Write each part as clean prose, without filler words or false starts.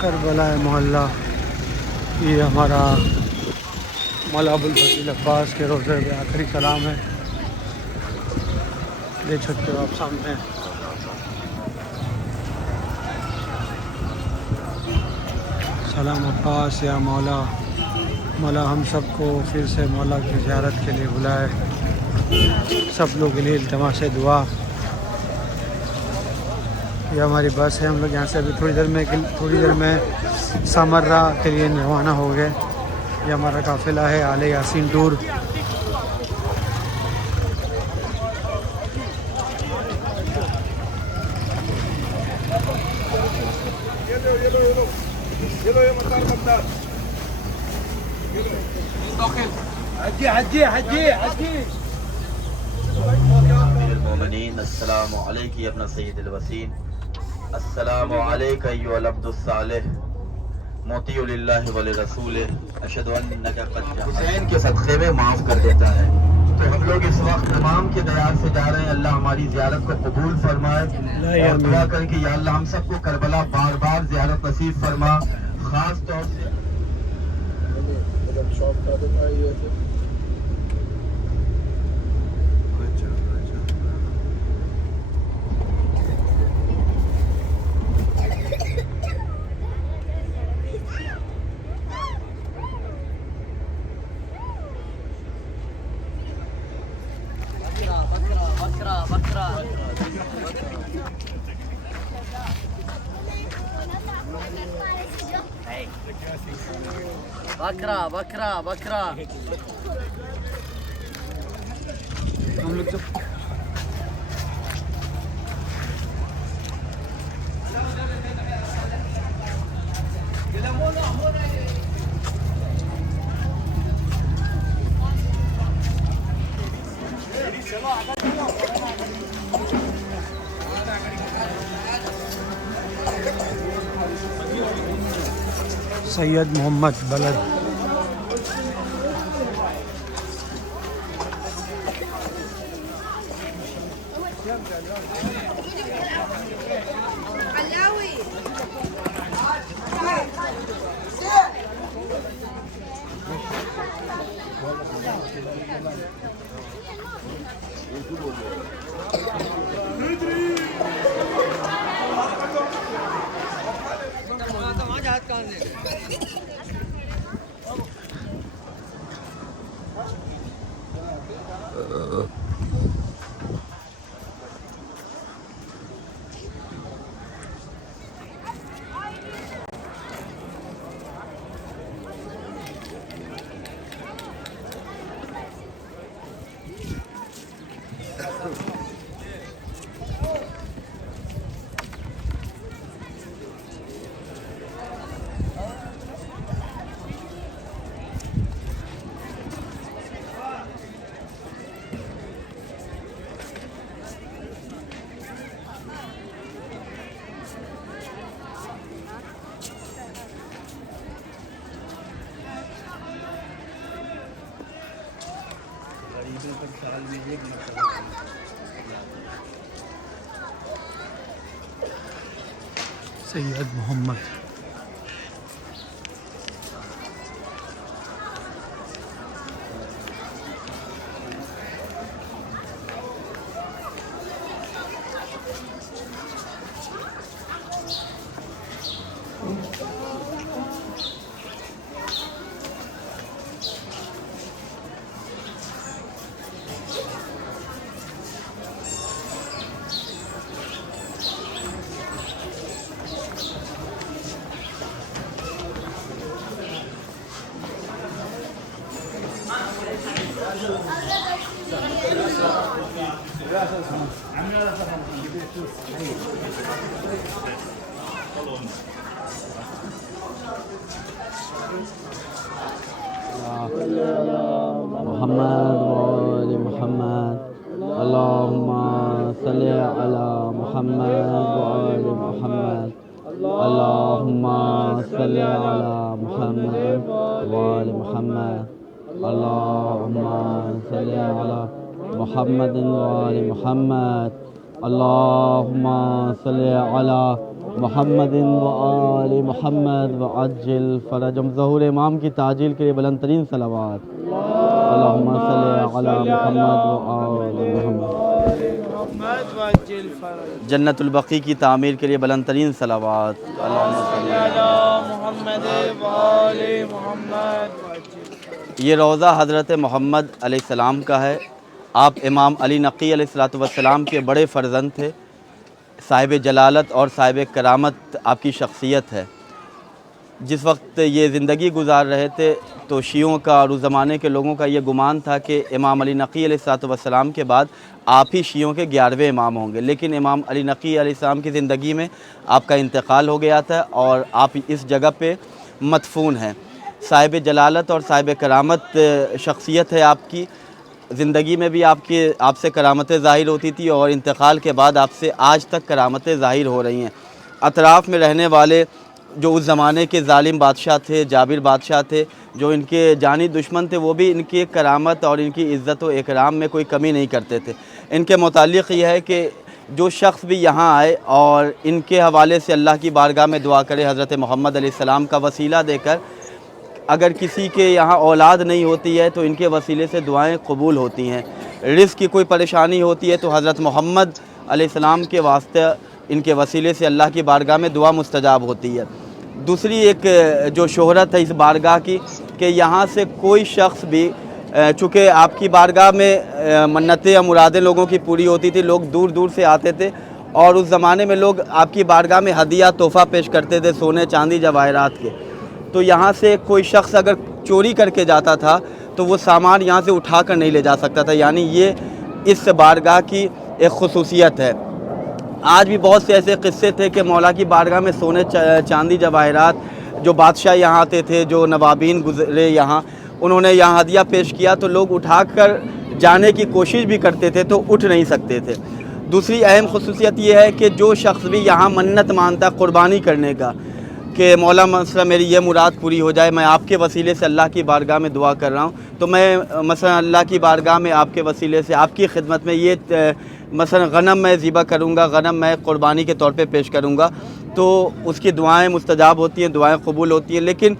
کربلا محلہ، یہ ہمارا مولا ابوالفضل عباس کے روزے پہ آخری سلام ہے. دیکھ سکتے ہو آپ سامنے. سلام عباس یا مولا. مولا ہم سب کو پھر سے مولا کی زیارت کے لیے بلائے. سب لوگ کے لیے التماس سے دعا. یہ ہماری بس ہے. ہم لوگ یہاں سے ابھی تھوڑی دیر میں سامرا کے لیے روانہ ہو گئے. یہ ہمارا قافلہ ہے آل یاسین ٹور. المؤمنین السلام علیکم ابن سید الوسیم. السلام علیکم ایھا العبد الصالح مطیع للہ ولرسولہ اشہد انک قد جاء. حسین کے صدقے میں معاف کر دیتا ہے. تو ہم لوگ اس وقت امام کے دیار سے جا رہے ہیں. اللہ ہماری زیارت کو قبول فرمائے اور دعا کریں کہ یا اللہ ہم سب کو کربلا بار بار زیارت نصیب فرما. خاص طور سے شاپ کا دیتا ہے یہ بکرا. ہم لوگ سید محمد بلد. سید محمد. محمد وآل محمد اللهم صل على محمد وآل محمد اللهم صل على محمد وآل محمد اللهم صل على محمد وآل محمد اللهم صل على محمد وآل محمد وعجل فرجهم ظہور امام کی تعجیل کے لیے بلند ترین صلوات اللہم صل علی محمد وآل محمد وعجل فرجهم جنت البقیع کی تعمیر کے لیے بلند ترین صلوات اللہم صل علی محمد وآل محمد وعجل فرجهم یہ روضہ حضرت محمد علیہ السلام کا ہے۔ آپ امام علی نقی علیہ السلام کے بڑے فرزند تھے، صاحب جلالت اور صاحب کرامت آپ کی شخصیت ہے۔ جس وقت یہ زندگی گزار رہے تھے تو شیعوں کا اور اس زمانے کے لوگوں کا یہ گمان تھا کہ امام علی نقی علیہ السلام کے بعد آپ ہی شیعوں کے 11ویں امام ہوں گے، لیکن امام علی نقی علیہ السلام کی زندگی میں آپ کا انتقال ہو گیا تھا اور آپ اس جگہ پہ مدفون ہیں۔ صاحب جلالت اور صاحب کرامت شخصیت ہے آپ کی۔ زندگی میں بھی آپ سے کرامتیں ظاہر ہوتی تھی اور انتقال کے بعد آپ سے آج تک کرامتیں ظاہر ہو رہی ہیں۔ اطراف میں رہنے والے جو اس زمانے کے ظالم بادشاہ تھے، جابر بادشاہ تھے، جو ان کے جانی دشمن تھے، وہ بھی ان کی کرامت اور ان کی عزت و اکرام میں کوئی کمی نہیں کرتے تھے۔ ان کے متعلق یہ ہے کہ جو شخص بھی یہاں آئے اور ان کے حوالے سے اللہ کی بارگاہ میں دعا کرے حضرت محمد علیہ السلام کا وسیلہ دے کر، اگر کسی کے یہاں اولاد نہیں ہوتی ہے تو ان کے وسیلے سے دعائیں قبول ہوتی ہیں۔ رزق کی کوئی پریشانی ہوتی ہے تو حضرت محمد علیہ السلام کے واسطے ان کے وسیلے سے اللہ کی بارگاہ میں دعا مستجاب ہوتی ہے۔ دوسری ایک جو شہرت ہے اس بارگاہ کی کہ یہاں سے کوئی شخص بھی، چونکہ آپ کی بارگاہ میں منتیں یا مرادیں لوگوں کی پوری ہوتی تھی، لوگ دور دور سے آتے تھے اور اس زمانے میں لوگ آپ کی بارگاہ میں ہدیہ تحفہ پیش کرتے تھے سونے چاندی جواہرات کے۔ تو یہاں سے کوئی شخص اگر چوری کر کے جاتا تھا تو وہ سامان یہاں سے اٹھا کر نہیں لے جا سکتا تھا، یعنی یہ اس بارگاہ کی ایک خصوصیت ہے۔ آج بھی بہت سے ایسے قصے تھے کہ مولا کی بارگاہ میں سونے چاندی جواہرات، جو بادشاہ یہاں آتے تھے، جو نوابین گزرے یہاں، انہوں نے یہاں ہدیہ پیش کیا تو لوگ اٹھا کر جانے کی کوشش بھی کرتے تھے تو اٹھ نہیں سکتے تھے۔ دوسری اہم خصوصیت یہ ہے کہ جو شخص بھی یہاں منت مانتا قربانی کرنے کا کہ مولا مثلا میری یہ مراد پوری ہو جائے، میں آپ کے وسیلے سے اللہ کی بارگاہ میں دعا کر رہا ہوں، تو میں مثلا اللہ کی بارگاہ میں آپ کے وسیلے سے آپ کی خدمت میں یہ مثلا غنم میں ذبح کروں گا، غنم میں قربانی کے طور پہ پیش کروں گا، تو اس کی دعائیں مستجاب ہوتی ہیں، دعائیں قبول ہوتی ہیں۔ لیکن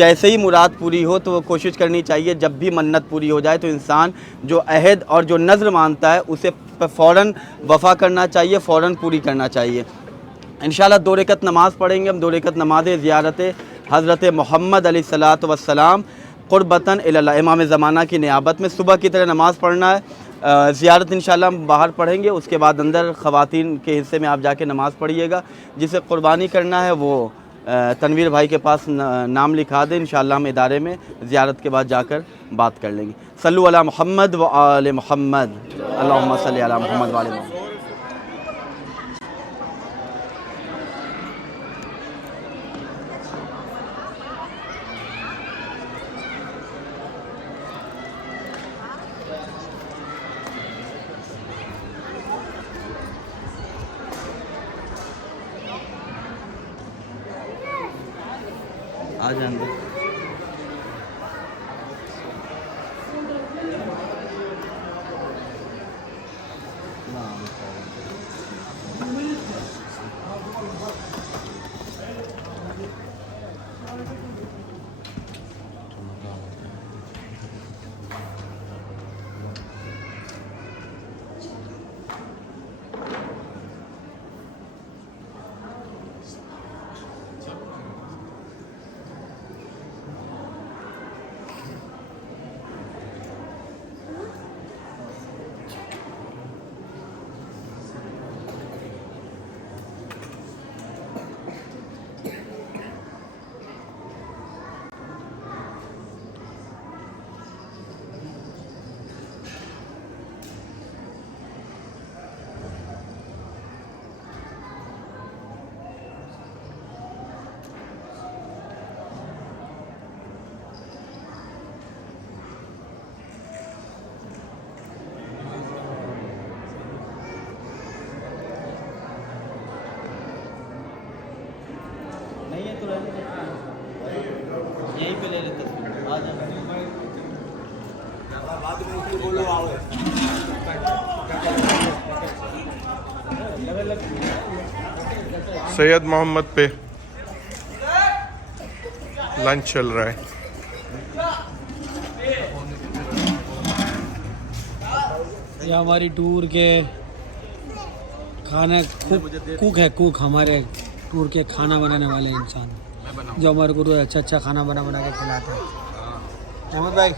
جیسے ہی مراد پوری ہو تو وہ کوشش کرنی چاہیے جب بھی منت پوری ہو جائے تو انسان جو عہد اور جو نذر مانتا ہے اسے فوراً وفا کرنا چاہیے، فوراً پوری کرنا چاہیے۔ انشاءاللہ 2 رکعت نماز پڑھیں گے ہم، 2 رکعت نماز زیارت حضرت محمد علیہ السلام قربتاً الی اللہ، امام زمانہ کی نیابت میں صبح کی طرح نماز پڑھنا ہے۔ زیارت انشاءاللہ ہم باہر پڑھیں گے، اس کے بعد اندر خواتین کے حصے میں آپ جا کے نماز پڑھیے گا۔ جسے قربانی کرنا ہے وہ تنویر بھائی کے پاس نام لکھا دیں، انشاءاللہ ہم ادارے میں زیارت کے بعد جا کر بات کر لیں گے۔ صلو علی محمد و آل محمد، اللہم صلی علی محمد و آل محمد۔ آ جائیں گے۔ سید محمد پہ لنچ چل رہا ہے. یہ ہماری ٹور کے کھانے کوک ہے، کوک ہمارے ٹور کے کھانا بنانے والے انسان جو ہمارے کو روز اچھا کھانا بنا کے کھلاتے ہیں. احمد بھائی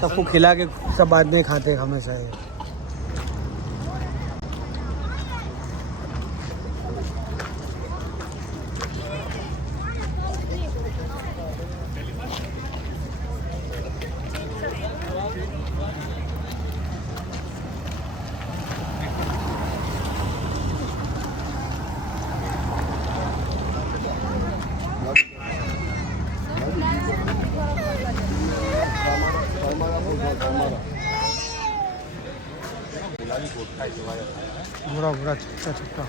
سب کو کھلا کے سب بعد نہیں کھاتے ہمیشہ. بڑا چکا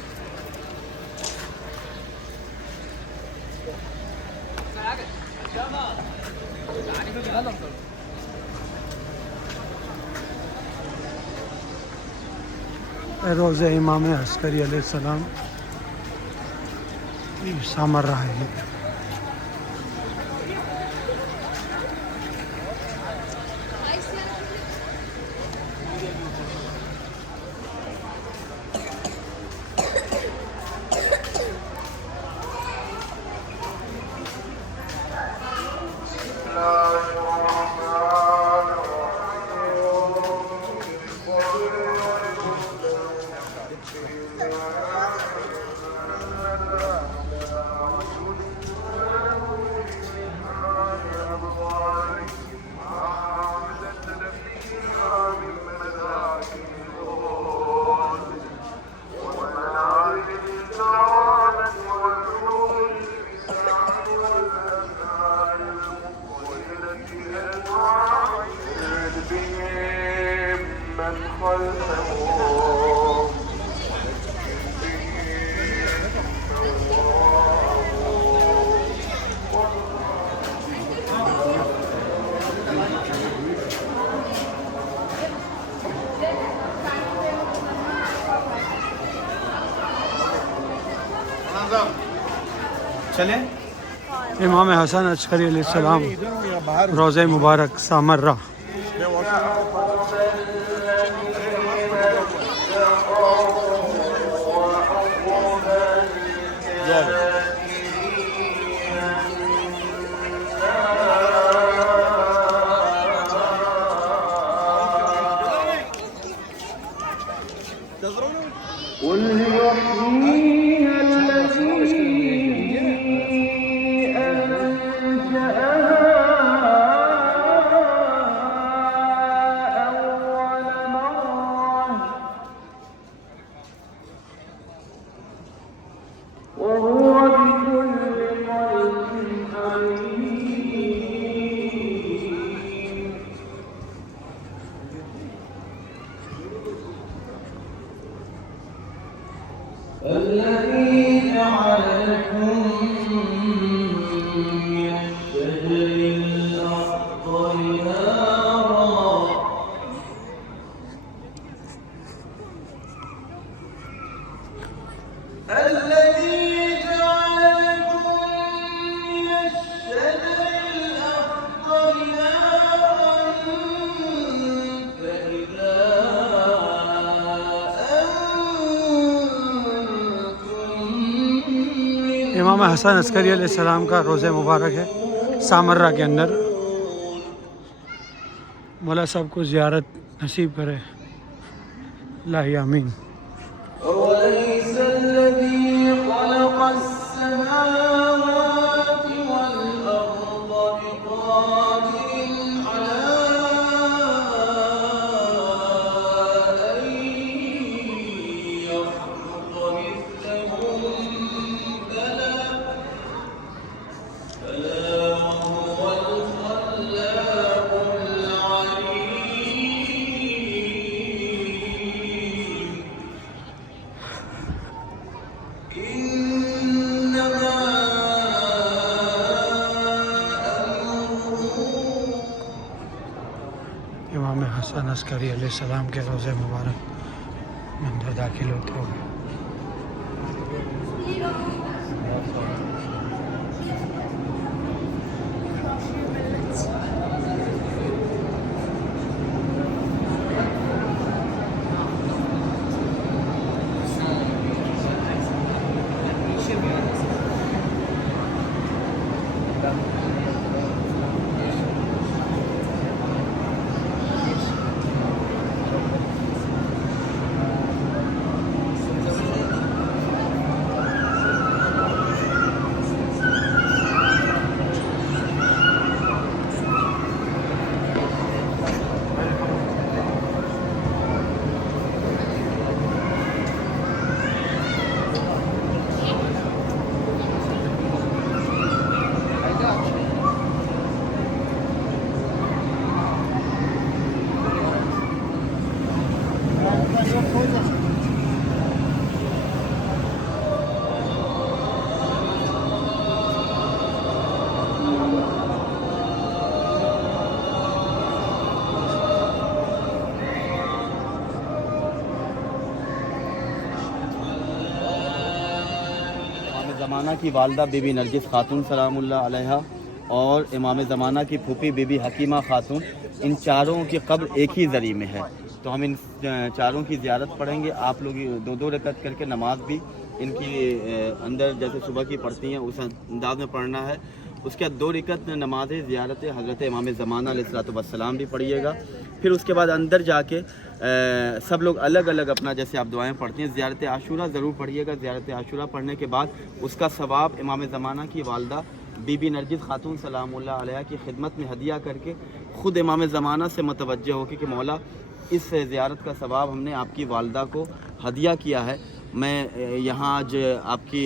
روز امام عسکری علیہ السلام سامر رہا ہے. چلیں. امام حسن عسکری علیہ السلام روزہ مبارک سامرہ. امام حسن عسکری علیہ السلام کا روزہ مبارک ہے سامرہ کے اندر. مولا صاحب کو زیارت نصیب کرے. اللہ آمین. أوليس الذي خلق السماوات والأرض بقادر على أن يخلق مثلهم بلى وهو الخلاق العليم. امام حسن عسکری علیہ السلام کے روضہ مبارک میں اندر داخل ہوتے ہوئے زمانہ کی والدہ بی بی نرگس خاتون سلام اللہ علیہا اور امام زمانہ کی پھوپھی بی بی حکیمہ خاتون، ان چاروں کی قبر ایک ہی زری میں ہے، تو ہم ان چاروں کی زیارت پڑھیں گے۔ آپ لوگ دو رکعت کر کے نماز بھی ان کی اندر جیسے صبح کی پڑھتی ہیں اس انداز میں پڑھنا ہے۔ اس کے بعد 2 رکعت نماز زیارت حضرت امام زمانہ علیہ السلام بھی پڑھیے گا۔ پھر اس کے بعد اندر جا کے سب لوگ الگ الگ اپنا جیسے آپ دعائیں پڑھتے ہیں، زیارت عاشورہ ضرور پڑھیے گا۔ زیارت عاشورہ پڑھنے کے بعد اس کا ثواب امام زمانہ کی والدہ بی بی نرگس خاتون سلام اللہ علیہ کی خدمت میں ہدیہ کر کے خود امام زمانہ سے متوجہ ہو کہ مولا اس زیارت کا ثواب ہم نے آپ کی والدہ کو ہدیہ کیا ہے۔ میں یہاں آج آپ کی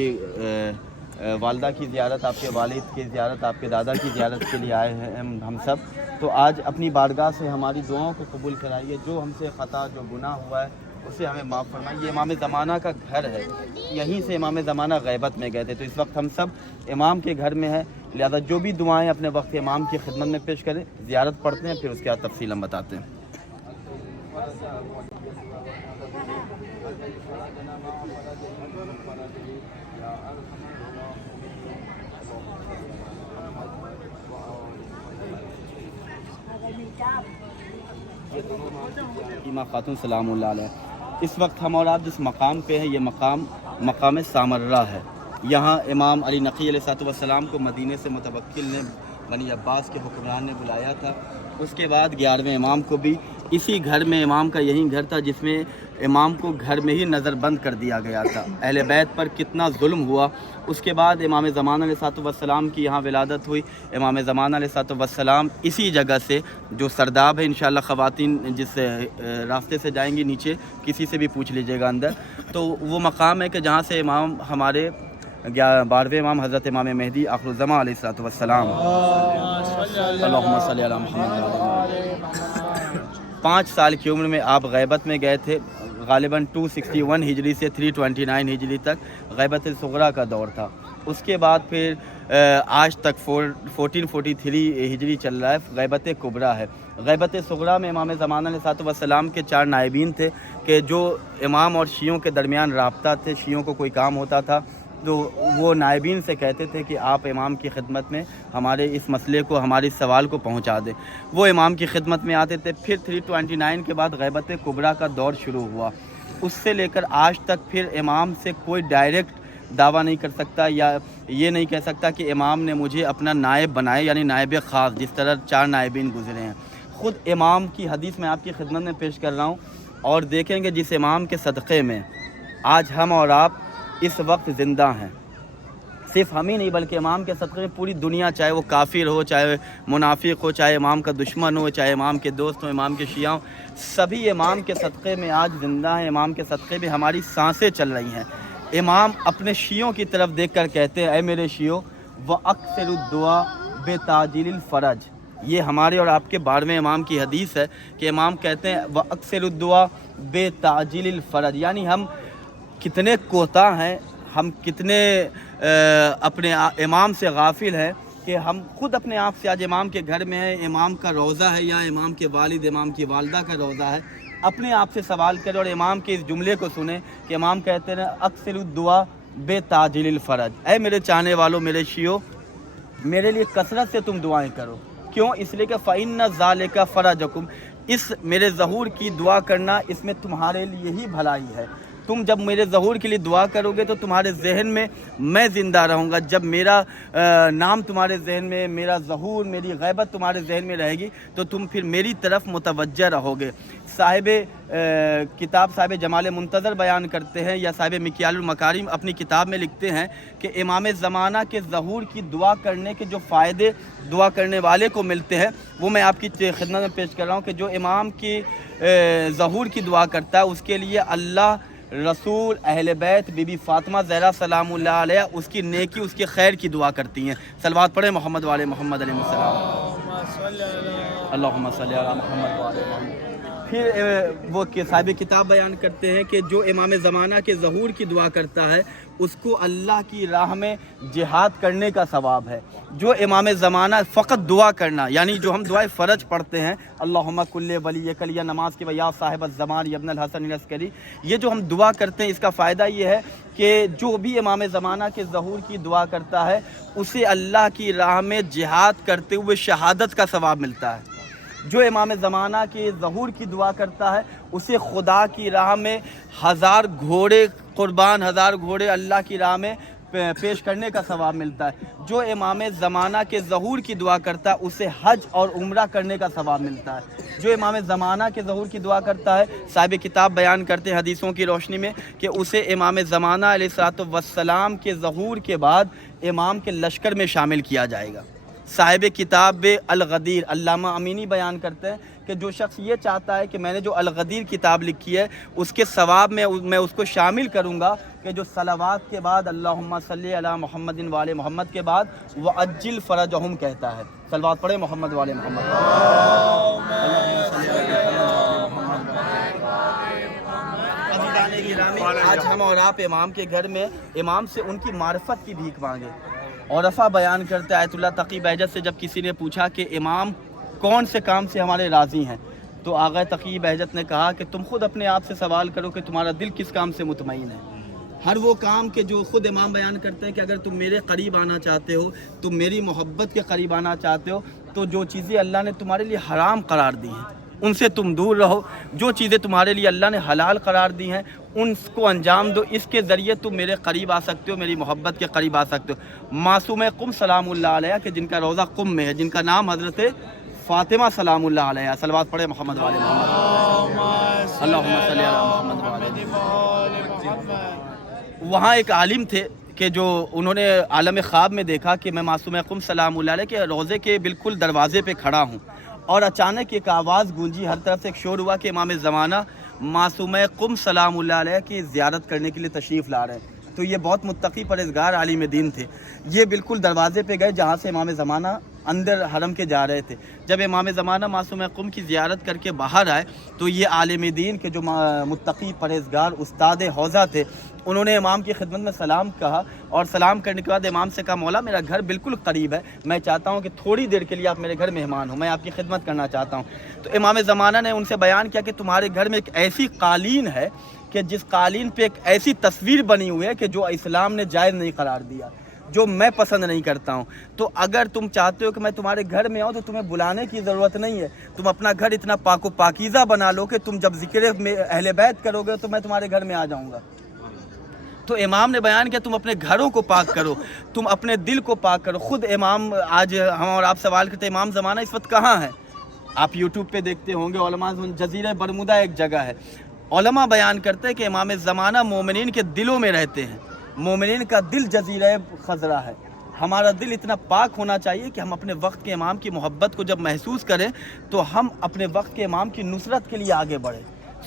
والدہ کی زیارت، آپ کے والد کی زیارت، آپ کے دادا کی زیارت کے لیے آئے ہیں ہم سب، تو آج اپنی بارگاہ سے ہماری دعاؤں کو قبول کرائیے۔ جو ہم سے خطا، جو گناہ ہوا ہے اسے ہمیں معاف فرمائیے۔ یہ امام زمانہ کا گھر ہے، یہیں سے امام زمانہ غیبت میں گئے تھے، تو اس وقت ہم سب امام کے گھر میں ہیں، لہذا جو بھی دعائیں اپنے وقت امام کی خدمت میں پیش کریں، زیارت پڑھتے ہیں، پھر اس کے بعد تفصیل ہم بتاتے ہیں۔ حکیمہ خاتون سلام اللہ علیہ، اس وقت ہم اور آپ جس مقام پہ ہیں، یہ مقام سامرہ ہے۔ یہاں امام علی نقی علیہ السلام کو مدینے سے متوکل نے، بنی عباس کے حکمران نے بلایا تھا۔ اس کے بعد 11ویں امام کو بھی اسی گھر میں، امام کا یہی گھر تھا جس میں امام کو گھر میں ہی نظر بند کر دیا گیا تھا۔ اہل بیت پر کتنا ظلم ہوا۔ اس کے بعد امام زمانہ علیہ السلام کی یہاں ولادت ہوئی۔ امام زمانہ علیہ السلام اسی جگہ سے، جو سرداب ہے، انشاءاللہ خواتین جس راستے سے جائیں گی نیچے کسی سے بھی پوچھ لیجئے گا اندر، تو وہ مقام ہے کہ جہاں سے امام ہمارے 12ویں امام حضرت امام مہدی آخر الزماں علیہ السلام، اللہم صلی علی محمد، 5 سال کی عمر میں آپ غیبت میں گئے تھے۔ غالباً 261 ہجری سے 329 ہجری تک غیبت صغریٰ کا دور تھا۔ اس کے بعد پھر آج تک 1443 ہجری چل رہا ہے، غیبت کبریٰ ہے۔ غیبت صغریٰ میں امام زمانہ علیہ السلام کے 4 نائبین تھے کہ جو امام اور شیعوں کے درمیان رابطہ تھے۔ شیعوں کو کوئی کام ہوتا تھا تو وہ نائبین سے کہتے تھے کہ آپ امام کی خدمت میں ہمارے اس مسئلے کو، ہمارے اس سوال کو پہنچا دیں۔ وہ امام کی خدمت میں آتے تھے۔ پھر 329 کے بعد غیبت کبریٰ کا دور شروع ہوا۔ اس سے لے کر آج تک پھر امام سے کوئی ڈائریکٹ دعویٰ نہیں کر سکتا یا یہ نہیں کہہ سکتا کہ امام نے مجھے اپنا نائب بنائے، یعنی نائب خاص، جس طرح 4 نائبین گزرے ہیں۔ خود امام کی حدیث میں آپ کی خدمت میں پیش کر رہا ہوں، اور دیکھیں گے جس امام کے صدقے میں آج ہم اور آپ اس وقت زندہ ہیں، صرف ہم ہی نہیں بلکہ امام کے صدقے میں پوری دنیا، چاہے وہ کافر ہو، چاہے منافق ہو، چاہے امام کا دشمن ہو، چاہے امام کے دوست ہوں، امام کے شیعہ ہوں، سبھی امام کے صدقے میں آج زندہ ہیں۔ امام کے صدقے میں ہماری سانسیں چل رہی ہیں۔ امام اپنے شیعوں کی طرف دیکھ کر کہتے ہیں، اے میرے شیعوں، وَأَكْثِرُ الدُّعَاءَ بِتَعْجِيلِ الْفَرَجِ، یہ ہمارے اور آپ کے 12ویں امام کی حدیث ہے کہ امام کہتے ہیں وَأَكْثِرُ الدُّعَاءَ بِتَعْجِيلِ الْفَرَجِ، یعنی ہم کتنے کوتاہ ہیں، ہم کتنے اپنے امام سے غافل ہیں کہ ہم خود اپنے آپ سے آج امام کے گھر میں ہیں، امام کا روضہ ہے یا امام کے والد امام کی والدہ کا روضہ ہے، اپنے آپ سے سوال کریں اور امام کے اس جملے کو سنیں کہ امام کہتے ہیں اکثر الدعا بے تاجل الفرج، اے میرے چاہنے والوں، میرے شیعوں، میرے لیے کثرت سے تم دعائیں کرو۔ کیوں؟ اس لیے کہ فَإِنَّ ذَلِكَ فَرَجَكُمْ، اس میرے ظہور کی دعا کرنا اس میں تمہارے لیے ہی بھلائی ہے۔ تم جب میرے ظہور کے لیے دعا کرو گے تو تمہارے ذہن میں زندہ رہوں گا۔ جب میرا نام تمہارے ذہن میں، میرا ظہور، میری غیبت تمہارے ذہن میں رہے گی تو تم پھر میری طرف متوجہ رہو گے۔ صاحب کتاب صاحب جمال منتظر بیان کرتے ہیں، یا صاحب مکیال المکارم اپنی کتاب میں لکھتے ہیں کہ امام زمانہ کے ظہور کی دعا کرنے کے جو فائدے دعا کرنے والے کو ملتے ہیں وہ میں آپ کی خدمت میں پیش کر رہا ہوں کہ جو امام کی ظہور کی دعا کرتا ہے اس کے لیے اللہ، رسول، اہل بیت، بی بی فاطمہ زہرا سلام اللہ علیہ اس کی نیکی، اس کے خیر کی دعا کرتی ہیں۔ صلوات پڑھیں محمد والے محمد علیہ السلام، اللہم صلی علی محمد والے محمد۔ پھر وہ صاحب کتاب بیان کرتے ہیں کہ جو امام زمانہ کے ظہور کی دعا کرتا ہے اس کو اللہ کی راہ میں جہاد کرنے کا ثواب ہے۔ جو امام زمانہ فقط دعا کرنا، یعنی جو ہم دعائے فرج پڑھتے ہیں اللہم کل ولی کلیہ نماز کی یا صاحب الزمان ابن الحسن العسکری، یہ جو ہم دعا کرتے ہیں اس کا فائدہ یہ ہے کہ جو بھی امام زمانہ کے ظہور کی دعا کرتا ہے اسے اللہ کی راہ میں جہاد کرتے ہوئے شہادت کا ثواب ملتا ہے۔ جو امام زمانہ کے ظہور کی دعا کرتا ہے اسے خدا کی راہ میں 1000 گھوڑے قربان، 1000 گھوڑے اللہ کی راہ میں پیش کرنے کا ثواب ملتا ہے۔ جو امام زمانہ کے ظہور کی دعا کرتا ہے اسے حج اور عمرہ کرنے کا ثواب ملتا ہے۔ جو امام زمانہ کے ظہور کی دعا کرتا ہے صاحب کتاب بیان کرتے ہیں حدیثوں کی روشنی میں کہ اسے امام زمانہ علیہ الصلوۃ والسلام کے ظہور کے بعد امام کے لشکر میں شامل کیا جائے گا۔ صاحب کتاب الغدیر علامہ امینی بیان کرتے ہیں کہ جو شخص یہ چاہتا ہے کہ میں نے جو الغدیر کتاب لکھی ہے اس کے ثواب میں اس کو شامل کروں گا کہ جو صلوات کے بعد اللہم صلی علی محمد والے محمد کے بعد وعجل فرجہم کہتا ہے۔ صلوات پڑھیں محمد والے محمد۔ آج ہم اور آپ امام کے گھر میں امام سے ان کی معرفت کی بھیک مانگے۔ عرفہ بیان کرتے آیت اللہ تقی بہجت سے جب کسی نے پوچھا کہ امام کون سے کام سے ہمارے راضی ہیں تو آغا تقی بہجت نے کہا کہ تم خود اپنے آپ سے سوال کرو کہ تمہارا دل کس کام سے مطمئن ہے۔ ہر وہ کام کے جو خود امام بیان کرتے ہیں کہ اگر تم میرے قریب آنا چاہتے ہو، تم میری محبت کے قریب آنا چاہتے ہو تو جو چیزیں اللہ نے تمہارے لیے حرام قرار دی ہیں ان سے تم دور رہو، جو چیزیں تمہارے لیے اللہ نے حلال قرار دی ہیں ان کو انجام دو، اس کے ذریعے تم میرے قریب آ سکتے ہو، میری محبت کے قریب آ سکتے ہو۔ معصوم قم سلام اللہ علیہ کہ جن کا روضہ قم میں ہے، جن کا نام حضرت فاطمہ سلام اللہ علیہ، صلوات پڑھے محمد والے محمد، اللہم صلی علی محمد والے محمد۔ وہاں ایک عالم تھے کہ جو انہوں نے عالم خواب میں دیکھا کہ میں معصوم قم سلام اللہ علیہ کے روضے کے بالکل دروازے پہ کھڑا ہوں اور اچانک ایک آواز گونجی، ہر طرف سے ایک شور ہوا کہ امام زمانہ معصوم قم سلام اللہ علیہ کی زیارت کرنے کے لیے تشریف لا رہے ہیں۔ تو یہ بہت متقی پرہیزگار عالم دین تھے، یہ بالکل دروازے پہ گئے جہاں سے امام زمانہ اندر حرم کے جا رہے تھے۔ جب امام زمانہ معصوم قم کی زیارت کر کے باہر آئے تو یہ عالم دین کے جو متقی پرہیزگار استاد حوضہ تھے انہوں نے امام کی خدمت میں سلام کہا اور سلام کرنے کے بعد امام سے کہا مولا میرا گھر بالکل قریب ہے، میں چاہتا ہوں کہ تھوڑی دیر کے لیے آپ میرے گھر مہمان ہوں، میں آپ کی خدمت کرنا چاہتا ہوں۔ تو امام زمانہ نے ان سے بیان کیا کہ تمہارے گھر میں ایک ایسی قالین ہے کہ جس قالین پہ ایک ایسی تصویر بنی ہوئی ہے کہ جو اسلام نے جائز نہیں قرار دیا، جو میں پسند نہیں کرتا ہوں، تو اگر تم چاہتے ہو کہ میں تمہارے گھر میں آؤں تو تمہیں بلانے کی ضرورت نہیں ہے، تم اپنا گھر اتنا پاک و پاکیزہ بنا لو کہ تم جب ذکر اہل بیت کرو گے تو میں تمہارے گھر میں آ جاؤں گا۔ تو امام نے بیان کیا تم اپنے گھروں کو پاک کرو، تم اپنے دل کو پاک کرو۔ خود امام، آج ہم اور آپ سوال کرتے ہیں امام زمانہ اس وقت کہاں ہے؟ آپ یوٹیوب پہ دیکھتے ہوں گے، علماء جزیرہ برمودا ایک جگہ ہے، علماء بیان کرتے ہیں کہ امام زمانہ مومنین کے دلوں میں رہتے ہیں، مومنین کا دل جزیرہ خضرا ہے۔ ہمارا دل اتنا پاک ہونا چاہیے کہ ہم اپنے وقت کے امام کی محبت کو جب محسوس کریں تو ہم اپنے وقت کے امام کی نصرت کے لیے آگے بڑھیں۔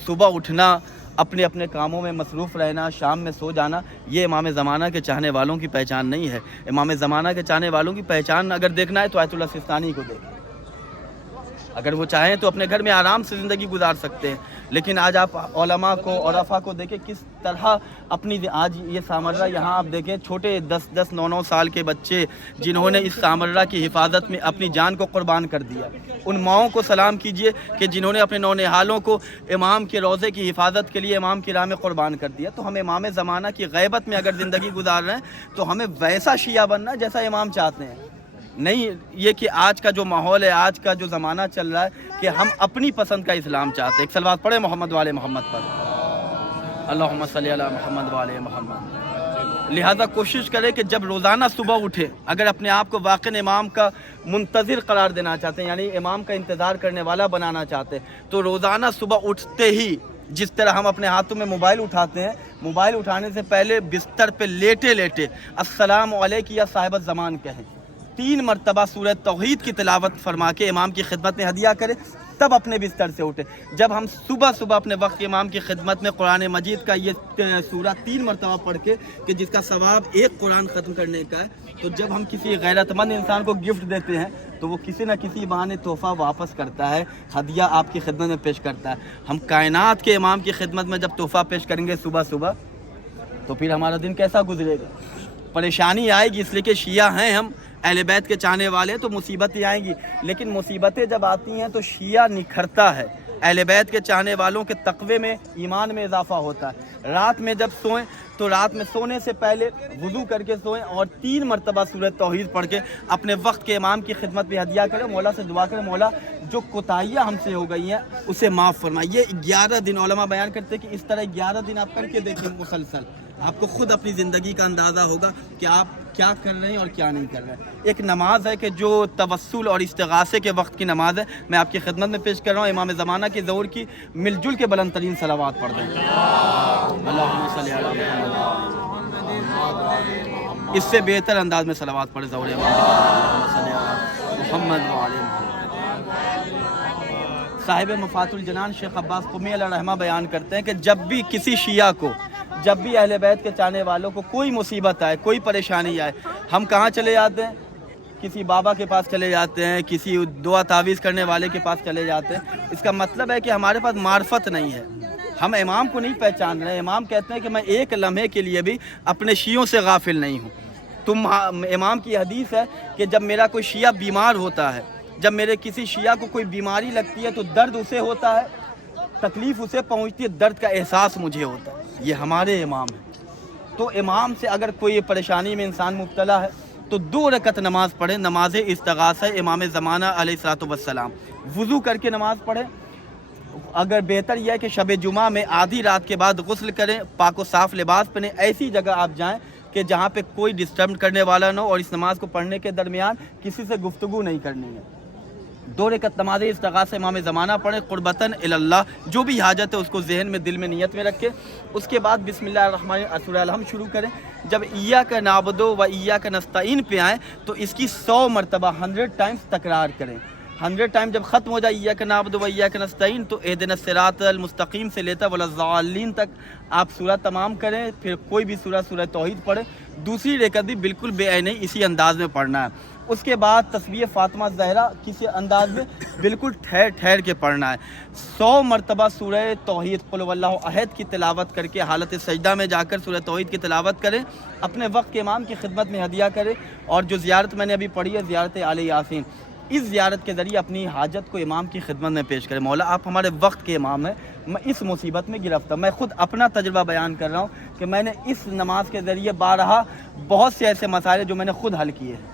صبح اٹھنا، اپنے اپنے کاموں میں مصروف رہنا، شام میں سو جانا، یہ امام زمانہ کے چاہنے والوں کی پہچان نہیں ہے۔ امام زمانہ کے چاہنے والوں کی پہچان اگر دیکھنا ہے تو آیت اللہ سستانی کو دیکھیں، اگر وہ چاہیں تو اپنے گھر میں آرام سے زندگی گزار سکتے ہیں، لیکن آج آپ علماء کو عرفا کو دیکھیں کس طرح اپنی آج یہ سامرہ یہاں آپ دیکھیں چھوٹے 10 9 سال کے بچے جنہوں نے اس سامرہ کی حفاظت میں اپنی جان کو قربان کر دیا. ان ماؤں کو سلام کیجئے کہ جنہوں نے اپنے نونہالوں کو امام کے روضے کی حفاظت کے لیے امام کی راہ میں قربان کر دیا. تو ہم امام زمانہ کی غیبت میں اگر زندگی گزار رہے ہیں تو ہمیں ویسا شیعہ بننا جیسا امام چاہتے ہیں, نہیں یہ کہ آج کا جو ماحول ہے, آج کا جو زمانہ چل رہا ہے کہ ہم اپنی پسند کا اسلام چاہتے ہیں. ایک صلوات پڑھیں محمد والے محمد پر, اللہم صلی علی محمد والے محمد. لہذا کوشش کریں کہ جب روزانہ صبح اٹھے, اگر اپنے آپ کو واقع امام کا منتظر قرار دینا چاہتے ہیں, یعنی امام کا انتظار کرنے والا بنانا چاہتے ہیں, تو روزانہ صبح اٹھتے ہی جس طرح ہم اپنے ہاتھوں میں موبائل اٹھاتے ہیں, موبائل اٹھانے سے پہلے بستر پہ لیٹے لیٹے السلام علیکم یا صاحب الزمان کہیں, 3 مرتبہ سورہ توحید کی تلاوت فرما کے امام کی خدمت میں ہدیہ کرے, تب اپنے بستر سے اٹھے. جب ہم صبح صبح اپنے وقت امام کی خدمت میں قرآن مجید کا یہ سورہ 3 مرتبہ پڑھ کے کہ جس کا ثواب ایک قرآن ختم کرنے کا ہے, تو جب ہم کسی غیرت مند انسان کو گفٹ دیتے ہیں تو وہ کسی نہ کسی بہانے تحفہ واپس کرتا ہے, ہدیہ آپ کی خدمت میں پیش کرتا ہے. ہم کائنات کے امام کی خدمت میں جب تحفہ پیش کریں گے صبح صبح, تو پھر ہمارا دن کیسا گزرے گا؟ پریشانی آئے گی, اس لیے کہ شیعہ ہیں ہم, اہل بیت کے چاہنے والے, تو مصیبتیں آئیں گی. لیکن مصیبتیں جب آتی ہیں تو شیعہ نکھرتا ہے, اہل بیت کے چاہنے والوں کے تقوی میں, ایمان میں اضافہ ہوتا ہے. رات میں جب سوئیں تو رات میں سونے سے پہلے وضو کر کے سوئیں اور 3 مرتبہ سورہ توحید پڑھ کے اپنے وقت کے امام کی خدمت میں ہدیہ کریں. مولا سے دعا کریں, مولا جو کوتاہیاں ہم سے ہو گئی ہیں اسے معاف فرمائے. یہ 11 دن علماء بیان کرتے ہیں کہ اس طرح 11 دن آپ کر کے دیکھیں مسلسل, آپ کو خود اپنی زندگی کا اندازہ ہوگا کہ آپ کیا کر رہے ہیں اور کیا نہیں کر رہے ہیں. ایک نماز ہے کہ جو توسل اور استغاثے کے وقت کی نماز ہے, میں آپ کی خدمت میں پیش کر رہا ہوں. امام زمانہ کی ظہور کی مل جل کے بلند ترین صلوات پڑھ دیں. اللہم صلی علی محمد. اس سے بہتر انداز میں صلوات پڑھے ظہور محمد وعلی صاحب مفات الجنان شیخ عباس قمی علیہ رحمہ بیان کرتے ہیں کہ جب بھی کسی شیعہ کو, جب بھی اہل بیت کے چاہنے والوں کو کوئی مصیبت آئے, کوئی پریشانی آئے, ہم کہاں چلے جاتے ہیں؟ کسی بابا کے پاس چلے جاتے ہیں, کسی دعا تعویذ کرنے والے کے پاس چلے جاتے ہیں. اس کا مطلب ہے کہ ہمارے پاس معرفت نہیں ہے, ہم امام کو نہیں پہچان رہے. امام کہتے ہیں کہ میں ایک لمحے کے لیے بھی اپنے شیعوں سے غافل نہیں ہوں. امام کی حدیث ہے کہ جب میرا کوئی شیعہ بیمار ہوتا ہے, جب میرے کسی شیعہ کو کوئی بیماری لگتی ہے تو درد اسے ہوتا ہے, تکلیف اسے پہنچتی ہے, درد کا احساس مجھے ہوتا ہے. یہ ہمارے امام ہیں. تو امام سے اگر کوئی پریشانی میں انسان مبتلا ہے تو 2 رکعت نماز پڑھیں, نماز استغاثہ امام زمانہ علیہ الصلوۃ والسلام. وضو کر کے نماز پڑھیں. اگر بہتر یہ ہے کہ شب جمعہ میں آدھی رات کے بعد غسل کریں, پاک و صاف لباس پہنیں, ایسی جگہ آپ جائیں کہ جہاں پہ کوئی ڈسٹرب کرنے والا نہ ہو, اور اس نماز کو پڑھنے کے درمیان کسی سے گفتگو نہیں کرنی ہے. 2 رکعت نماز استغاثہ امام زمانہ پڑھیں قربتاً اللہ, جو بھی حاجت ہے اس کو ذہن میں, دل میں, نیت میں رکھیں. اس کے بعد بسم اللہ الرحمن الرحیم سورہ الحمد شروع کریں. جب ایاک نعبد و ایاک نستعین پہ آئیں تو اس کی 100 مرتبہ 100 ٹائمز تکرار کریں. 100 ٹائم جب ختم ہو جائے ایاک نعبد و ایاک نستعین تو اہدنا الصراط المستقیم سے لیتا ولا الضالین تک آپ سورہ تمام کریں. پھر کوئی بھی سورہ توحید پڑھیں. دوسری رکعت بھی بالکل بے عینی اسی انداز میں پڑھنا ہے. اس کے بعد تسبیح فاطمہ زہرا کسی انداز میں بالکل ٹھہر کے پڑھنا ہے. 100 مرتبہ سورہ توحید قل هو اللہ احد کی تلاوت کر کے حالت سجدہ میں جا کر سورہ توحید کی تلاوت کریں. اپنے وقت کے امام کی خدمت میں ہدیہ کریں. اور جو زیارت میں نے ابھی پڑھی ہے زیارت آل یاسین, اس زیارت کے ذریعے اپنی حاجت کو امام کی خدمت میں پیش کریں. مولا آپ ہمارے وقت کے امام ہیں, میں اس مصیبت میں گرفتار, میں خود اپنا تجربہ بیان کر رہا ہوں کہ میں نے اس نماز کے ذریعے بارہا بہت سے ایسے مسائل جو میں نے خود حل کیے ہیں.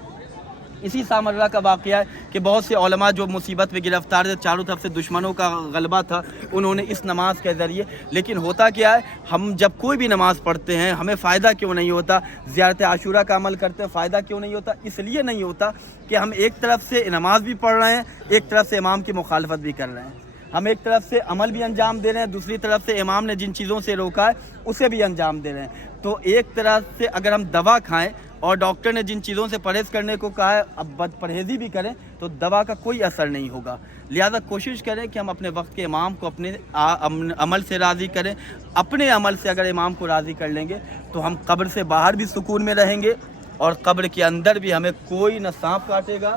اسی سامرہ کا واقعہ ہے کہ بہت سے علماء جو مصیبت میں گرفتار تھے, چاروں طرف سے دشمنوں کا غلبہ تھا, انہوں نے اس نماز کے ذریعے, لیکن ہوتا کیا ہے, ہم جب کوئی بھی نماز پڑھتے ہیں ہمیں فائدہ کیوں نہیں ہوتا؟ زیارت عاشورہ کا عمل کرتے ہیں, فائدہ کیوں نہیں ہوتا؟ اس لیے نہیں ہوتا کہ ہم ایک طرف سے نماز بھی پڑھ رہے ہیں, ایک طرف سے امام کی مخالفت بھی کر رہے ہیں. ہم ایک طرف سے عمل بھی انجام دے رہے ہیں, دوسری طرف سے امام نے جن چیزوں سے روکا ہے اسے بھی انجام دے رہے ہیں. تو ایک طرف سے اگر ہم دوا کھائیں اور ڈاکٹر نے جن چیزوں سے پرہیز کرنے کو کہا ہے, اب بد پرہیزی بھی کریں تو دوا کا کوئی اثر نہیں ہوگا. لہذا کوشش کریں کہ ہم اپنے وقت کے امام کو اپنے عمل سے راضی کریں. اپنے عمل سے اگر امام کو راضی کر لیں گے تو ہم قبر سے باہر بھی سکون میں رہیں گے, اور قبر کے اندر بھی ہمیں کوئی نہ سانپ کاٹے گا,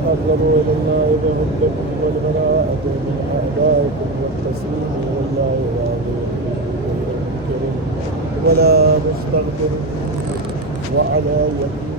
تقربوا إلى الله بعدكم والبراءة من أعدائكم والتسليم والله منكر ولا مستغفر وعلى يمين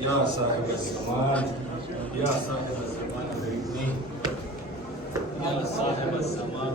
يا صاحب الزمان يا صاحب الزمان غيبني يا صاحب الزمان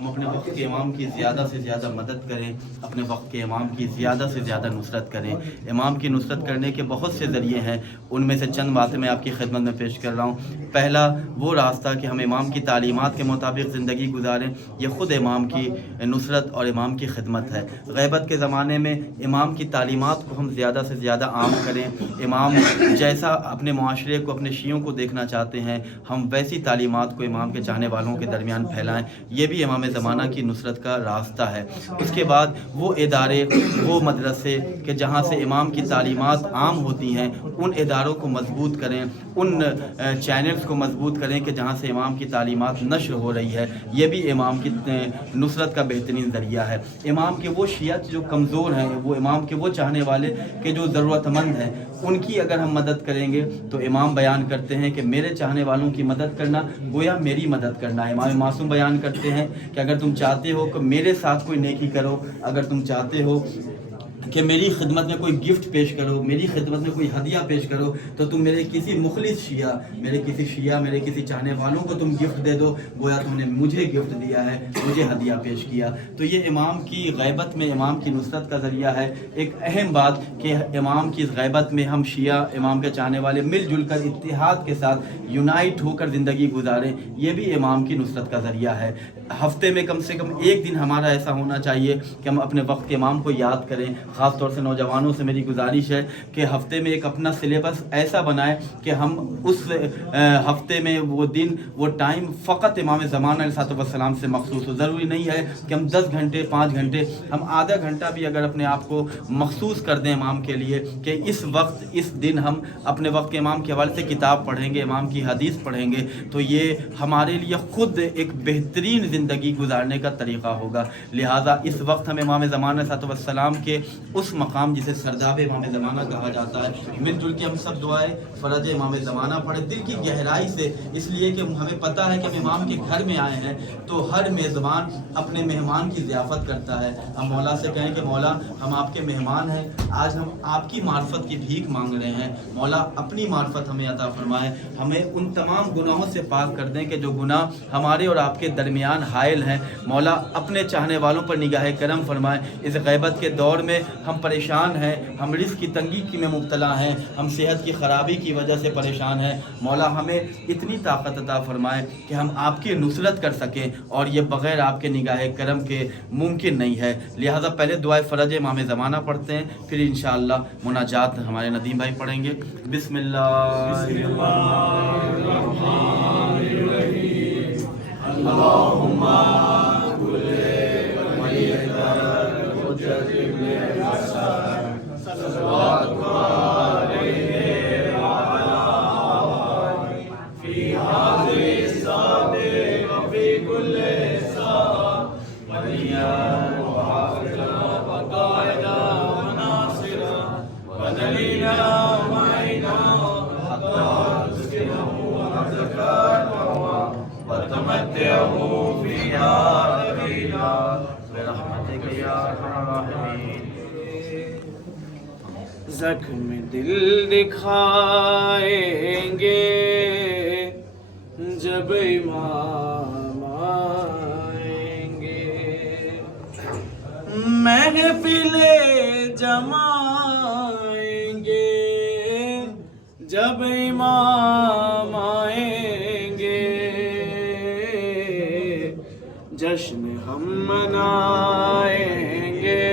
ہم اپنے وقت کے امام کی زیادہ سے زیادہ مدد کریں، اپنے وقت کے امام کی زیادہ سے زیادہ نصرت کریں۔ امام کی نصرت کرنے کے بہت سے ذریعے ہیں، ان میں سے چند باتیں میں آپ کی خدمت میں پیش کر رہا ہوں۔ پہلا وہ راستہ کہ ہم امام کی تعلیمات کے مطابق زندگی گزاریں، یہ خود امام کی نصرت اور امام کی خدمت ہے۔ غیبت کے زمانے میں امام کی تعلیمات کو ہم زیادہ سے زیادہ عام کریں۔ امام جیسا اپنے معاشرے کو، اپنے شیعوں کو دیکھنا چاہتے ہیں، ہم ویسی تعلیمات کو امام کے چاہنے والوں کے درمیان پھیلائیں، یہ بھی امام زمانہ کی نصرت کا راستہ ہے۔ اس کے بعد وہ ادارے، وہ مدرسے کہ جہاں سے امام کی تعلیمات عام ہوتی ہیں، ان اداروں کو مضبوط کریں، ان چینلز کو مضبوط کریں کہ جہاں سے امام کی تعلیمات نشر ہو رہی ہے، یہ بھی امام کی نصرت کا بہترین ذریعہ ہے۔ امام کے وہ شیعہ جو کمزور ہیں، وہ امام کے وہ چاہنے والے کہ جو ضرورت مند ہیں، ان کی اگر ہم مدد کریں گے تو امام بیان کرتے ہیں کہ میرے چاہنے والوں کی مدد کرنا گویا میری مدد کرنا ہے۔ امام معصوم بیان کرتے ہیں کہ اگر تم چاہتے ہو کہ میرے ساتھ کوئی نیکی کرو، اگر تم چاہتے ہو کہ میری خدمت میں کوئی گفٹ پیش کرو، میری خدمت میں کوئی ہدیہ پیش کرو، تو تم میرے کسی مخلص شیعہ، میرے کسی چاہنے والوں کو تم گفٹ دے دو، گویا تم نے مجھے گفٹ دیا ہے، مجھے ہدیہ پیش کیا۔ تو یہ امام کی غیبت میں امام کی نصرت کا ذریعہ ہے۔ ایک اہم بات کہ امام کی غیبت میں ہم شیعہ امام کے چاہنے والے مل جل کر اتحاد کے ساتھ یونائٹ ہو کر زندگی گزاریں، یہ بھی امام کی نصرت کا ذریعہ ہے۔ ہفتے میں کم سے کم ایک دن ہمارا ایسا ہونا چاہیے کہ ہم اپنے وقت کے امام کو یاد کریں۔ خاص طور سے نوجوانوں سے میری گزارش ہے کہ ہفتے میں ایک اپنا سلیبس ایسا بنائے کہ ہم اس ہفتے میں وہ دن، وہ ٹائم فقط امام زمانہ علیہ السلام سے مخصوص ہو۔ ضروری نہیں ہے کہ ہم 10 گھنٹے 5 گھنٹے، ہم آدھا گھنٹہ بھی اگر اپنے آپ کو مخصوص کر دیں امام کے لیے کہ اس وقت اس دن ہم اپنے وقت کے امام کے حوالے سے کتاب پڑھیں گے، امام کی حدیث پڑھیں گے، تو یہ ہمارے لیے خود ایک بہترین زندگی گزارنے کا طریقہ ہوگا۔ لہٰذا اس وقت ہم امام زمانہ علیہ السلام کے اس مقام جسے سرداب امام زمانہ کہا جاتا ہے، مل جل کے ہم سب دعائیں فرج امام زمانہ پڑھیں دل کی گہرائی سے، اس لیے کہ ہمیں پتہ ہے کہ ہم امام کے گھر میں آئے ہیں تو ہر میزبان اپنے مہمان کی ضیافت کرتا ہے۔ ہم مولا سے کہیں کہ مولا ہم آپ کے مہمان ہیں، آج ہم آپ کی معرفت کی بھیک مانگ رہے ہیں، مولا اپنی معرفت ہمیں عطا فرمائے، ہمیں ان تمام گناہوں سے پاک کر دیں کہ جو گناہ ہمارے اور آپ کے درمیان حائل ہیں، مولا اپنے چاہنے والوں پر نگاہ کرم فرمائے۔ اس غیبت کے دور میں ہم پریشان ہیں، ہم رزق کی تنگی کی میں مبتلا ہیں، ہم صحت کی خرابی کی وجہ سے پریشان ہیں، مولا ہمیں اتنی طاقت عطا فرمائے کہ ہم آپ کی نصرت کر سکیں، اور یہ بغیر آپ کے نگاہ کرم کے ممکن نہیں ہے۔ لہٰذا پہلے دعائے فرج امام زمانہ پڑھتے ہیں، پھر انشاءاللہ مناجات ہمارے ندیم بھائی پڑھیں گے۔ بسم اللہ اللہم زخم دل دکھائیں گے جب امام آئیں گے، محفلیں جمائیں گے جب امام آئیں گے، جشن ہم منائیں گے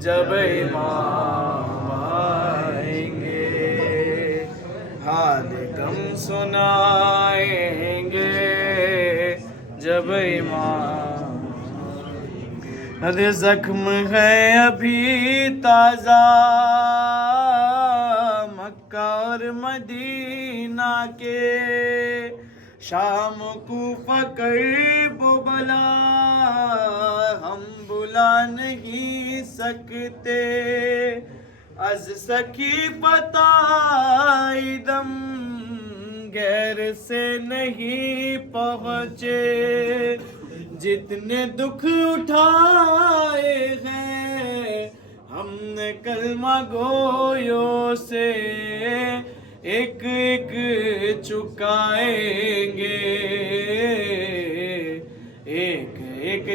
جب امام آئیں گے، حال غم سنائیں گے جب امام آئیں گے، زخم ہے ابھی تازہ مکہ اور مدینہ کے، شام کوفہ کرب و بلا ہم بلا نہیں سکتے، از سکی پتہ دم غیر سے نہیں پہنچے، جتنے دکھ اٹھائے ہیں ہم نے کلمہ گویوں سے، ایک ایک چکائیں گے، ایک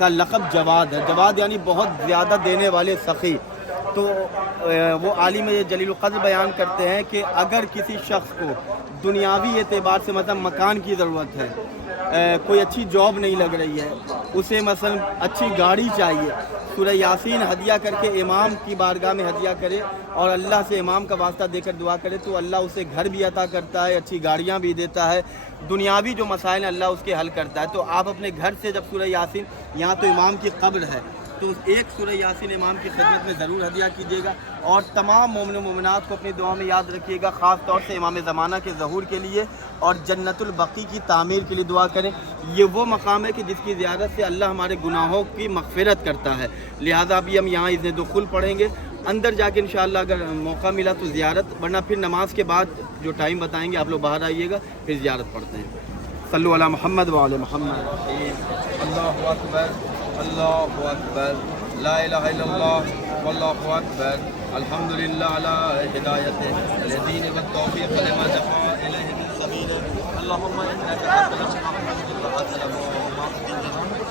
کا لقب جواد ہے. جواد یعنی بہت زیادہ دینے والے سخی. تو وہ عالم جلیل القدر بیان کرتے ہیں کہ اگر کسی شخص کو دنیاوی اعتبار سے مثلا مکان کی ضرورت ہے, کوئی اچھی جاب نہیں لگ رہی ہے, اسے مثلا اچھی گاڑی چاہیے, سورہ یاسین ہدیہ کر کے امام کی بارگاہ میں ہدیہ کرے اور اللہ سے امام کا واسطہ دے کر دعا کرے تو اللہ اسے گھر بھی عطا کرتا ہے, اچھی گاڑیاں بھی دیتا ہے, دنیاوی جو مسائل ہیں اللہ اس کے حل کرتا ہے. تو آپ اپنے گھر سے جب سورہ یاسین, یہاں تو امام کی قبر ہے, تو ایک سورہ یاسین امام کی خدمت میں ضرور ہدیہ کیجیے گا. اور تمام مومن و مومنات کو اپنی دعا میں یاد رکھیے گا, خاص طور سے امام زمانہ کے ظہور کے لیے اور جنت البقیع کی تعمیر کے لیے دعا کریں. یہ وہ مقام ہے کہ جس کی زیارت سے اللہ ہمارے گناہوں کی مغفرت کرتا ہے. لہٰذا ابھی ہم یہاں اذن دخول پڑھیں گے, اندر جا کے انشاءاللہ اگر موقع ملا تو زیارت, ورنہ پھر نماز کے بعد جو ٹائم بتائیں گے آپ لوگ باہر آئیے گا, پھر زیارت پڑھتے ہیں. صلو علی محمد وعلی محمد. اللہ اکبر اللہ اکبر لا الہ الا اللہ واللہ اکبر الحمدللہ علی ہدایتہ الدین والتوفیق لما دعا الیہ من سبیل. اللهم انک تقدم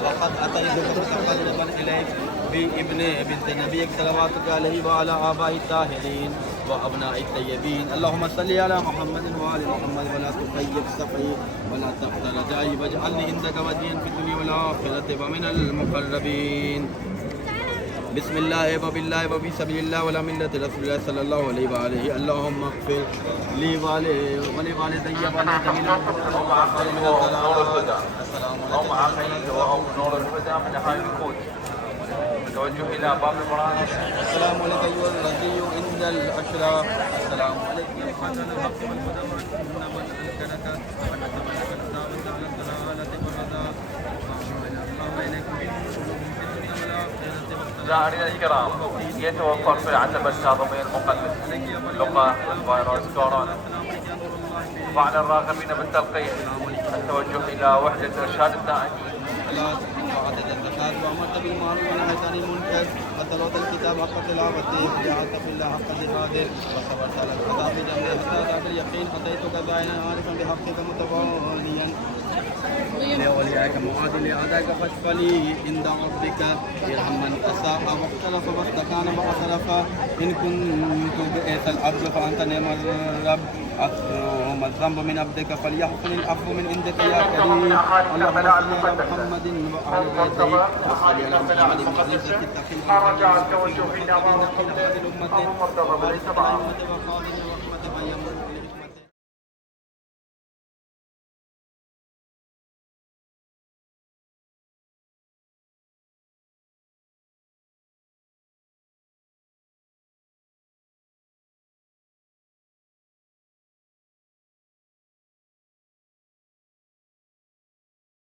وقد اتیتک متقربا الیک بابن بنت نبیک صلواتک علیہ وعلی آباء الطاہرین وابناء الطیبین. اللهم صل علی محمد وعلی محمد ولا تخیب صفی ولا تقدر رجائی واجعلنی عندک ودیا فی الدنیا والآخرۃ ومن المقربین. بسم اللہ وباللہ وبی سبیل اللہ ولا ملت رسول اللہ صلی اللہ علیہ وآلہ. اللہم اغفر لی والدی والدی جمیل السلام السلام علیکم ایھا الرضی عند الاشراف. السلام علیکم مشاهدينا الكرام، يتوفر في العتبة الكاظمي المقدس لقاء فيروس كورونا. وعلى الراغبين بالتلقين التوجه إلى وحدة إرشاد الداعمين. وعدد الزكاة وأمرت بالمعروف ونهيت عن المنكر وتلوت الكتاب حق تلاوته وجعلت في الله حق جهاده وصبرت على الخطا في جنبه حتى ذاك اليقين أتيتك زائنا عارفا بحقك متواليا لأوليائك معاد لأعدائك فاشفلي عند ربك ارحم من أساء واختلف واستكان واعترف إن كنت بئس العبد فأنت نعم الرب أكرم الذنب من عبدك فليحسن العفو من عندك يا كريم. اللهم صل على محمد وآل بيته وصل على محمد وعزة التقي والتقي الأمة وبارك على الأمة وخالد